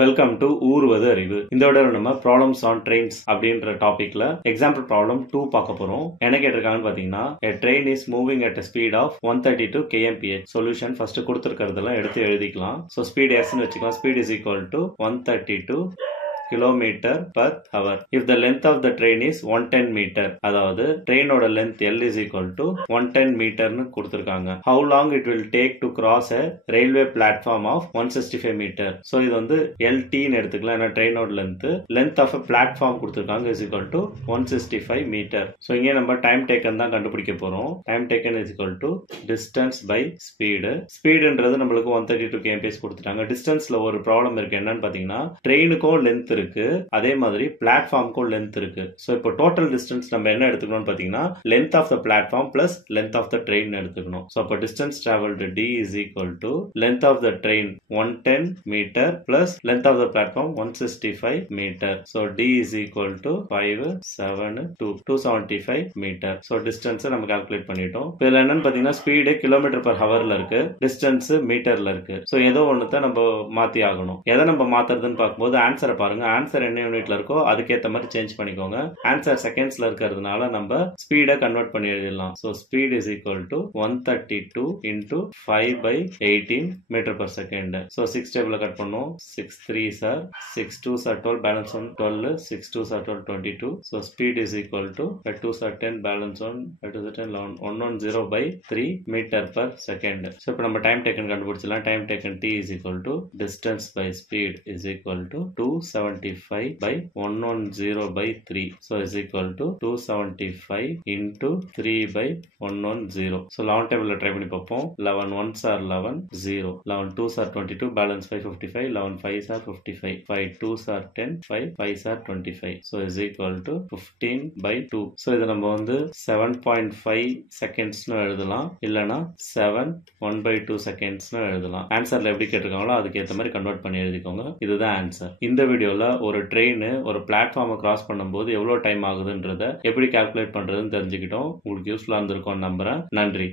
Welcome to ஊர்வது அறிவு. இந்த விட நம்ம ப்ராப்ளம்ஸ் ஆன் ட்ரெயின்ஸ் அப்படின்ற டாபிக்ல எக்ஸாம்பிள் ப்ராப்ளம் 2 பார்க்க போறோம். என்ன கேட்டிருக்காங்கன்னு பாத்தீங்கன்னா, a train is moving at a speed of 132 kmph. Solution first கொடுத்திருக்கிறதெல்லாம் எடுத்து எழுதிக்கலாம். ஸோ ஸ்பீட் எஸ்ன்னு வச்சுக்கலாம். Speed is equal to 132 kilometre per hour. If the length of the train is 110 metre, அதாவது ட்ரெயினோட length L is equal to 110 மீட்டர்னு கொடுத்திருக்காங்க. How long it will take to cross a railway platform of 165 metre. So இது வந்து LTன்னு எடுத்துக்கலாம். ஏன்னா ட்ரெயினோட லென்த் ஆஃப் அ பிளாட்ஃபார்ம் கொடுத்திருக்காங்க is equal to 165 metre. So இங்கே நம்ம டைம் டேக்கன் தான் கண்டுபிடிக்க போறோம். Time taken is equal to distance by speed. ஸ்பீடுன்றது நம்மளுக்கு 132 kmph கொடுத்துட்டாங்க. டிஸ்டன்ஸ்ல ஒரு ப்ராப்ளம் இருக்கு. என்னன்னு பாத்தீங்கன்னா, ட்ரெயினுக்கும் லென்த் இருக்கு, அதே மாதிரி பிளாட்ஃபார்முக்கும் லென்த் இருக்கு. சோ இப்போ டோட்டல் டிஸ்டன்ஸ் நம்ம என்ன எடுத்துக்கணும்னு பாத்தீங்கன்னா, length of the platform plus length of the train எடுத்துக்கணும். சோ அப்ப distance travelled D is equal to length of the train 110 metre plus length of the platform 165 metre. So D is equal to 275 metre. So distance நம்ம calculate பண்ணிட்டோம். இதுல என்னன்னு பாத்தீங்கன்னா, speed kilometre per ஹவர்ல இருக்கு, distance மீட்டர்ல இருக்கு. So ஏதோ ஒண்ணுதான் நம்ம மாத்தி ஆகணும். எதை நம்ம மாத்துறதுன்னு பார்க்கும்போது ஆன்சரை பாருங்க. ஆன்சர் என்ன யூனிட்ல இருக்கோ அதுக்கேற்ற மாதிரி சேஞ்ச் பண்ணிக்கோங்க. ஆன்சர் செகண்ட்ஸ்ல இருக்கிறதுனால நம்ம ஸ்பீடை கன்வெர்ட் பண்ணி எழுதிடலாம். So speed is equal to 132 into 5/18 metre per second. So 6 table cut பண்ணும். 6 3s are 6 2s are 12, balance on 12, 6 2s are 12, 22. So speed is equal to 2s are 10, balance on 2s are 10, 110/3 metre per second. So இப்போ நம்ம time taken கண்டுபிடிச்சலாம். Time taken T is equal to distance by speed is equal to 275/110/3. So is equal to 275 into 3/110. So 11 table try பண்ணி பார்ப்போம். 11 1s are 11, 0. 11 2s are 22, balance 555. 11 5s are 55. 5 2s are 10, 5 5s are 25. So is equal to 15/2. So இது நம்ம வந்து 7.5 seconds எழுதலாம், இல்லனா 7 1/2 seconds எழுதலாம். ஆன்சர்ல எப்படி கேட்டிருக்காங்களோ அதுக்கு ஏத்த மாதிரி கன்வெர்ட் பண்ணி எழுதிக்கோங்க. இதுதான் ஆன்சர். இந்த வீடியோல ஒரு ட்ரெயின் ஒரு பிளாட்ஃபார்மை கிராஸ் பண்ணும்போது எவ்வளவு டைம் ஆகுதுன்றத எப்படி கால்குலேட் பண்றதுன்னு தெரிஞ்சுக்கிட்டோம். உங்களுக்கு யூஸ்ஃபுல்லா இருந்திருக்கும் நம்புறேன். நன்றி.